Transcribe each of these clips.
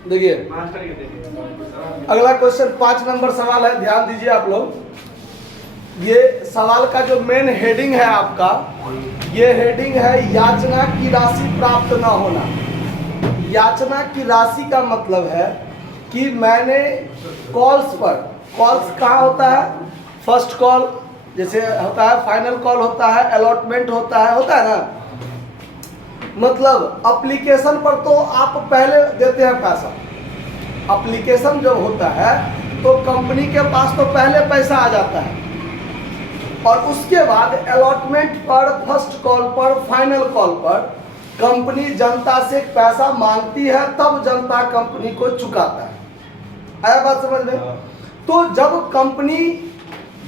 देखिए अगला question 5 number सवाल है, ध्यान दीजिए आप लोग। ये सवाल का जो मेन हेडिंग है आपका, ये हेडिंग है याचना की राशि प्राप्त न होना। याचना की राशि का मतलब है कि मैंने कॉल्स पर, कॉल्स कहाँ होता है, फर्स्ट कॉल जैसे होता है, फाइनल कॉल होता है, अलॉटमेंट होता है ना। मतलब एप्लीकेशन पर तो आप पहले देते हैं पैसा। एप्लीकेशन जब होता है तो कंपनी के पास तो पहले पैसा आ जाता है, और उसके बाद अलॉटमेंट पर, फर्स्ट कॉल पर, फाइनल कॉल पर कंपनी जनता से पैसा मांगती है, तब जनता कंपनी को चुकाता है। आया बात समझ में? तो जब कंपनी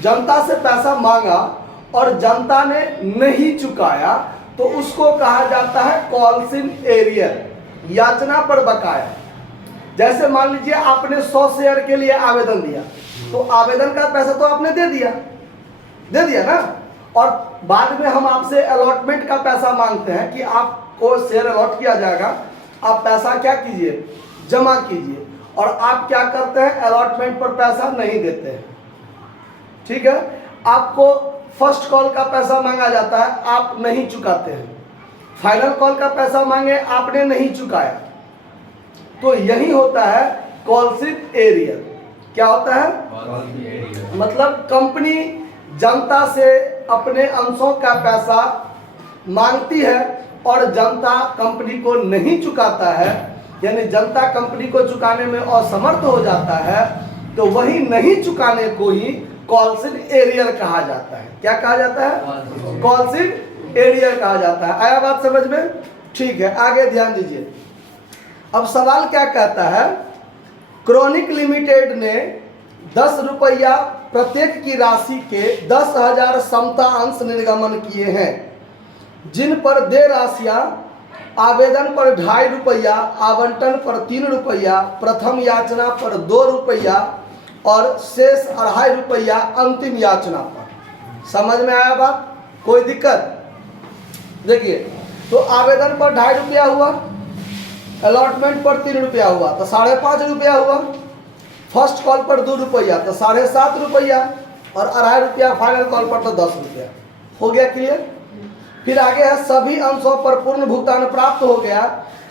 जनता से पैसा मांगा और जनता ने नहीं चुकाया तो उसको कहा जाता है कॉल्स इन एरियर, याचना पर बकाया। जैसे मान लीजिए आपने 100 शेयर के लिए आवेदन दिया, तो आवेदन का पैसा तो आपने दे दिया ना, और बाद में हम आपसे अलॉटमेंट का पैसा मांगते हैं कि आपको शेयर अलॉट किया जाएगा, आप पैसा क्या कीजिए, जमा कीजिए, और आप क्या करते हैं, अलॉटमेंट पर पैसा नहीं देते हैं। ठीक है, आपको फर्स्ट कॉल का पैसा मांगा जाता है, आप नहीं चुकाते हैं। फाइनल कॉल का पैसा मांगे, आपने नहीं चुकाया, तो यही होता है कॉल्स इन एरियर। क्या होता है? मतलब कंपनी जनता से अपने अंशों का पैसा मांगती है और जनता कंपनी को नहीं चुकाता है, यानी जनता कंपनी को चुकाने में असमर्थ हो जाता है, तो वही नहीं चुकाने को ही कॉल्स इन एरियर कहा जाता है। क्या कहा जाता है? कॉल्स इन एरियर कहा जाता है। आया बात समझ में? ठीक है, आगे ध्यान दीजिए। अब सवाल क्या कहता है, क्रॉनिक लिमिटेड ने 10 रुपया प्रत्येक की राशि के 10,000 समता अंश निर्गमन किए हैं, जिन पर देय राशियां आवेदन पर 2.5 रुपया, आवंटन पर 3 रुपया, प्रथम याचना पर 2 रुपया और शेष 2.5 रुपया अंतिम याचना पर। समझ में आया बात? कोई दिक्कत? देखिए, तो आवेदन पर 2.5 रुपया हुआ, अलॉटमेंट पर 3 रुपया हुआ तो 5.5 रुपया हुआ, फर्स्ट कॉल पर 2 रुपया तो 7.5 रुपया, और 2.5 रुपया फाइनल कॉल पर तो 10 रुपया। हो गया क्लियर? फिर आगे है, सभी अंशों पर पूर्ण भुगतान प्राप्त हो गया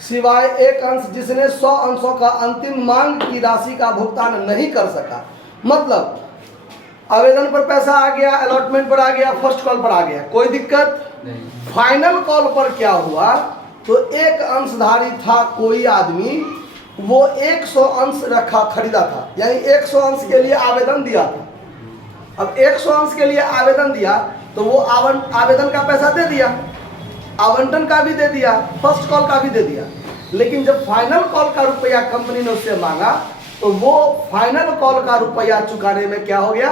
सिवाय एक अंश जिसने 100 अंशों का अंतिम मांग की राशि का भुगतान नहीं कर सका। मतलब आवेदन पर पैसा आ गया, अलॉटमेंट पर आ गया, फर्स्ट कॉल पर आ गया, कोई दिक्कत नहीं। फाइनल कॉल पर क्या हुआ, तो एक अंशधारी था कोई आदमी, वो 100 अंश खरीदा था, यानी 100 अंश के लिए आवेदन दिया था। अब 100 अंश के लिए आवेदन दिया तो वो आवेदन का पैसा दे दिया, आवंटन का भी दे दिया, फर्स्ट कॉल का भी दे दिया, लेकिन जब फाइनल कॉल का रुपया कंपनी ने उससे मांगा तो वो फाइनल कॉल का रुपया चुकाने में क्या हो गया,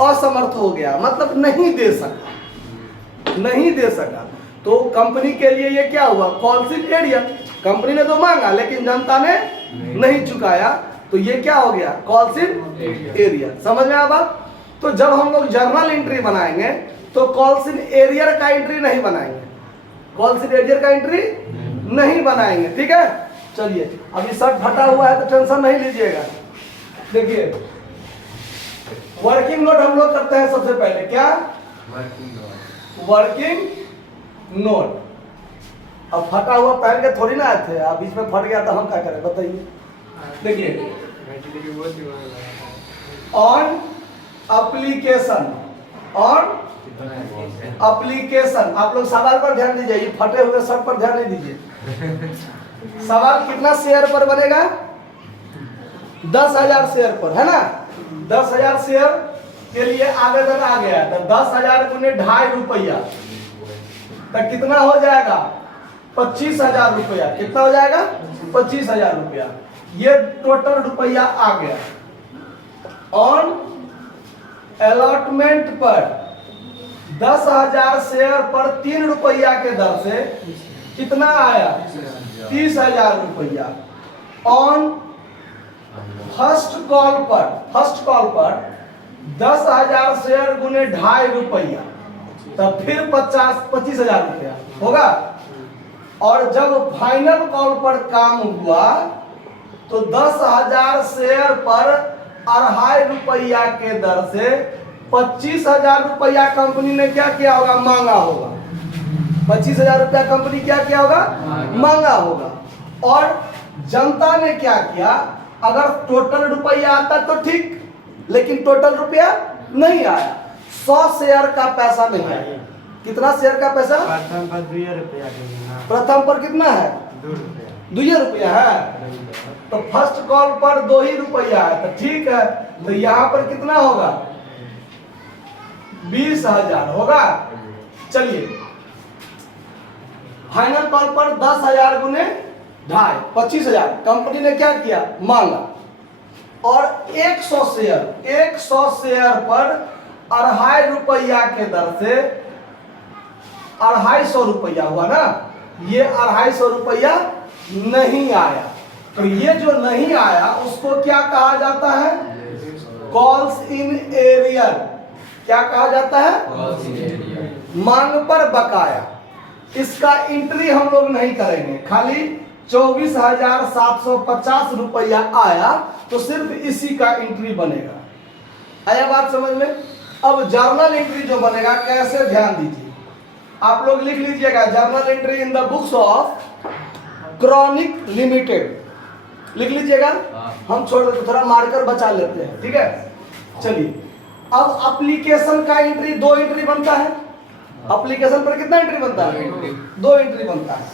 असमर्थ हो गया, मतलब नहीं दे सका। तो कंपनी के लिए ये क्या हुआ, कॉल्स इन एरियर। कंपनी ने तो मांगा लेकिन जनता ने नहीं चुकाया, तो ये क्या हो गया, कॉल्स इन एरियर। समझ में आया बात? तो जब हम लोग जर्नल एंट्री बनाएंगे तो कॉल्स इन एरियर का एंट्री नहीं बनाएंगे, कॉल्स इन एरियर का एंट्री नहीं बनाएंगे। ठीक है, चलिए, अभी शर्ट फटा हुआ है तो टेंशन नहीं लीजिएगा। देखिए, वर्किंग नोट हम लोग करते हैं सबसे पहले। क्या? Working note. अब फटा हुआ पहन के थोड़ी ना आए थे, अब बीच में फट गया तो हम क्या करें बताइए। देखिए, ऑन एप्लीकेशन, आप लोग सवाल पर ध्यान दीजिए, ये फटे हुए शर्ट पर ध्यान नहीं दीजिए। सवाल कितना शेयर पर बनेगा, 10,000 शेयर पर, है ना। 10,000 शेयर के लिए आवेदन आ गया तो 10,000 गुने 2.5 रुपया तो कितना हो जाएगा, 25,000 रुपया। कितना हो जाएगा, 25,000 रुपया। ये टोटल रुपया आ गया। ऑन अलॉटमेंट पर 10,000 शेयर पर 3 रुपया के दर से कितना आया, 30,000 रुपया। ऑन फर्स्ट कॉल पर 10,000 शेयर गुने 2.5 रुपया तो फिर 25,000 रुपया होगा। और जब फाइनल कॉल पर काम हुआ तो 10,000 शेयर पर 2.5 रुपया के दर से 25,000 रुपया कंपनी ने क्या किया होगा, मांगा होगा। 25,000 रुपया कंपनी क्या किया होगा, मांगा होगा। और जनता ने क्या किया, अगर टोटल रुपया आता तो ठीक, लेकिन टोटल रुपया नहीं आया। 100 शेयर का पैसा नहीं आया। कितना शेयर का पैसा? प्रथम पर 2 रुपया देना। प्रथम पर कितना है? 2 रुपया। 2 रुपया है। तो फर्स्ट कॉल पर 2 ही रुपया है, तो ठीक है। तो यहाँ पर कितना होगा? 20,000 होगा। चलिए, फाइनल कॉल पर 10,000 गुने 2.5, 25,000 कंपनी ने क्या किया, मांगा। और 100 शेयर पर 2.5 रुपया के दर से 250 रुपया हुआ ना। ये 250 रुपया नहीं आया, तो ये जो नहीं आया उसको क्या कहा जाता है? Calls in arrear. क्या कहा जाता है? मांग पर बकाया। इसका एंट्री हम लोग नहीं करेंगे, खाली 24,750 रुपया आया तो सिर्फ इसी का एंट्री बनेगा। आया बात समझ में? अब जर्नल एंट्री जो बनेगा कैसे, ध्यान दीजिए। आप लोग लिख लीजिएगा, journal entry in the books of chronic limited लिख लीजिएगा। हम छोड़ देते, थोड़ा मार्कर बचा लेते हैं, ठीक है। चलिए, अब एप्लीकेशन का एंट्री 2 एंट्री बनता है। एप्लीकेशन पर कितना एंट्री बनता है? 2 एंट्री बनता है।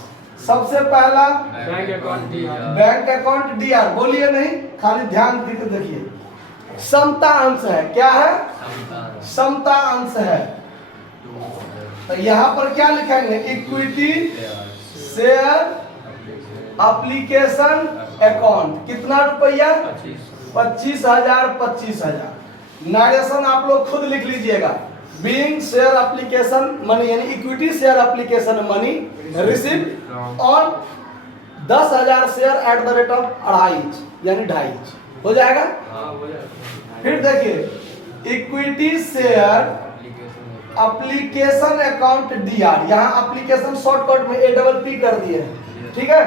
सबसे पहला बैंक अकाउंट DR, बोलिए नहीं, खाली ध्यान दीजिए, देखिए समता अंश है। क्या है? समता अंश है। तो यहाँ पर क्या लिखेंगे? Equity share application account. कितना रुपया? 25,000 25,000। नरेशन आप लोग खुद लिख लीजिएगा। बीइंग शेयर एप्लीकेशन मनी, यानी equity share application money receive on 10,000 share at the rate of 2.5 यानी 2.5 हो जाएगा। फिर देखिए, equity share application account DR, यहाँ एप्लीकेशन शॉर्टकट में APP कर दिए, ठीक है।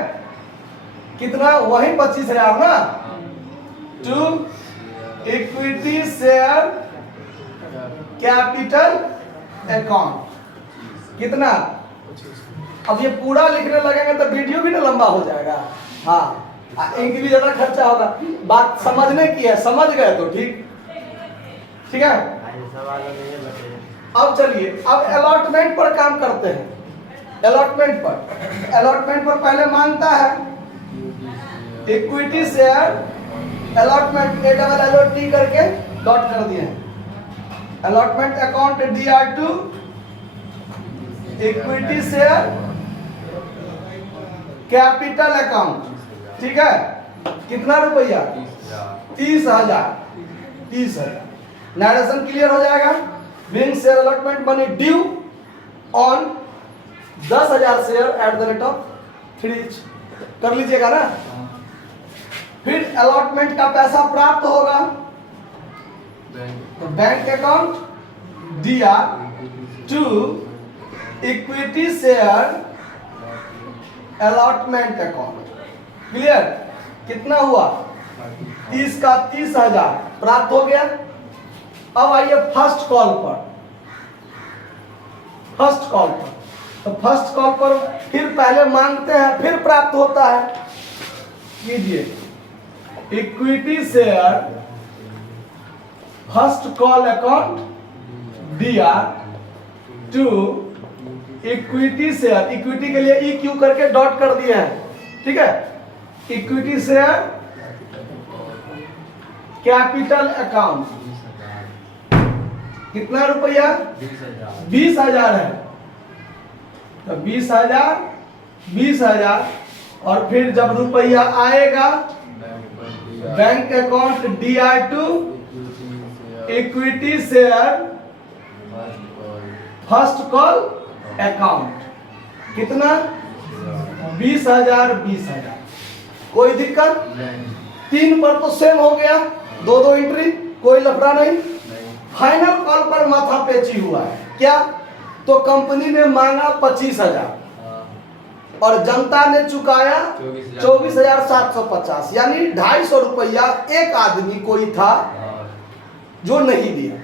कितना? वही 25,000 ना। To equity share capital account कितना? अब ये पूरा लिखने लगेंगे तो वीडियो भी ना लंबा हो जाएगा। हाँ, इनकी भी ज्यादा खर्चा होगा। बात समझने की है, समझ गए तो ठीक, ठीक है। अब चलिए, अब अलॉटमेंट पर काम करते हैं। अलॉटमेंट पर पहले मांगता है इक्विटी शेयर अलॉटमेंट, ALLOT करके डॉट कर दिए हैं। Allotment account DR to equity share capital account, ठीक है। कितना रुपया? 30,000। 30,000। नरेशन क्लियर हो जाएगा। Being share allotment money due on 10,000 share at the rate of 3 कर लीजिएगा ना। फिर अलॉटमेंट का पैसा प्राप्त होगा तो bank account DR to equity share allotment account. Clear? कितना हुआ? 30 का 30,000 प्राप्त हो गया। अब आइए फर्स्ट कॉल पर। तो फर्स्ट कॉल पर फिर पहले मांगते हैं, फिर प्राप्त होता है। कीजिए, equity share first call account DR to equity share, equity के लिए EQ करके डॉट कर दिए हैं, ठीक है। Equity share capital account. कितना रुपया? 20,000 है। तो 20,000 और फिर जब रुपया आएगा bank account DR to equity share first call account. कितना? 20,000 20,000। कोई दिक्कत? 3 पर तो सेम हो गया, 2 एंट्री, कोई लफड़ा नहीं। फाइनल कॉल पर माथापेची हुआ है। क्या? तो कंपनी ने मांगा 25,000 और जनता ने चुकाया 24,750, यानी 250 रुपया एक आदमी कोई था जो नहीं दिया।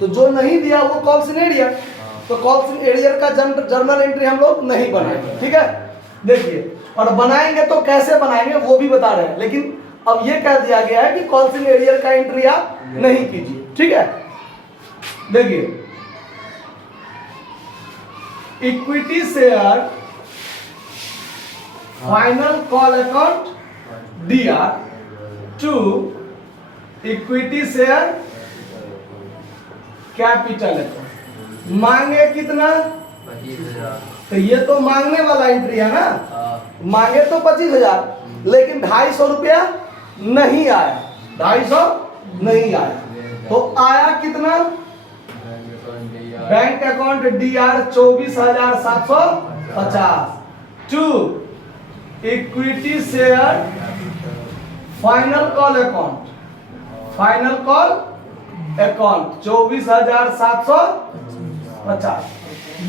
तो जो नहीं दिया वो कॉल्स इन एरियर, तो कॉल्स इन एरियर का जर्नल एंट्री हम लोग नहीं बनाएंगे। ठीक है, देखिए, और बनाएंगे तो कैसे बनाएंगे वो भी बता रहे हैं, लेकिन अब ये कह दिया गया है कि कॉल्स इन एरियर का एंट्री आप नहीं कीजिए। ठीक है, देखिए, equity share final call account DR to equity share capital account. मांगे कितना? 25,000। तो ये तो मांगने वाला एंट्री है ना, मांगे तो 25,000, लेकिन 250 रुपया नहीं आया, 250 नहीं आया, तो आया कितना? Bank account DR 24,750 to equity share final call account, final call account 24,750।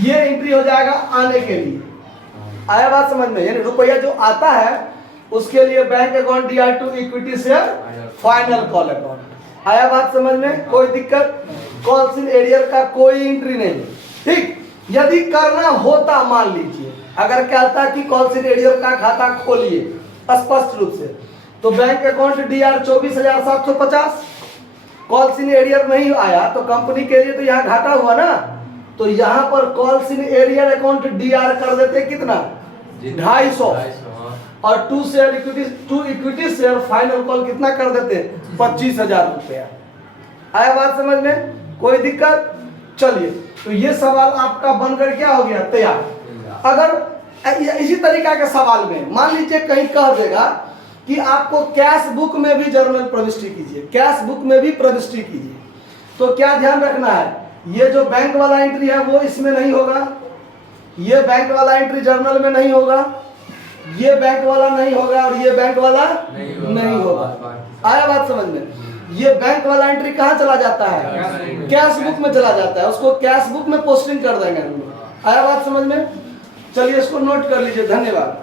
ये एंट्री हो जाएगा आने के लिए। आया बात समझ में? यानी रुपया जो आता है उसके लिए bank account DR to equity share final call account. आया बात समझ में? कोई दिक्कत? कॉल्स इन एरियर का कोई एंट्री नहीं। ठीक, यदि करना होता, मान लीजिए अगर कहता कि कॉल्स इन एरियर का खाता खोलिए स्पष्ट रूप से, तो bank account DR 24,750, calls in arrear नहीं आया तो कंपनी के लिए तो यहाँ घाटा हुआ ना, तो यहाँ पर calls in arrear account DR कर देते कितना? 250, और to equity share final call कितना कर देते? 25,000 रुपया। आया बात समझ में? कोई दिक्कत? चलिए, तो ये सवाल आपका बनकर क्या हो गया? तैयार। अगर इसी तरीका के सवाल में मान लीजिए कहीं कह देगा कि आपको कैश बुक में भी जर्नल प्रविष्टि कीजिए, कैश बुक में भी प्रविष्टि कीजिए, तो क्या ध्यान रखना है? ये जो बैंक वाला एंट्री है वो इसमें नहीं होगा, ये बैंक वाला एंट्री जर्नल में नहीं होगा, ये बैंक वाला नहीं होगा, और ये बैंक वाला नहीं होगा। आया बात समझ में? ये बैंक वाला एंट्री कहाँ चला जाता है? कैश बुक में चला जाता है, उसको कैश बुक में पोस्टिंग कर देंगे हम लोग। आया बात समझ में? चलिए इसको नोट कर लीजिए। धन्यवाद।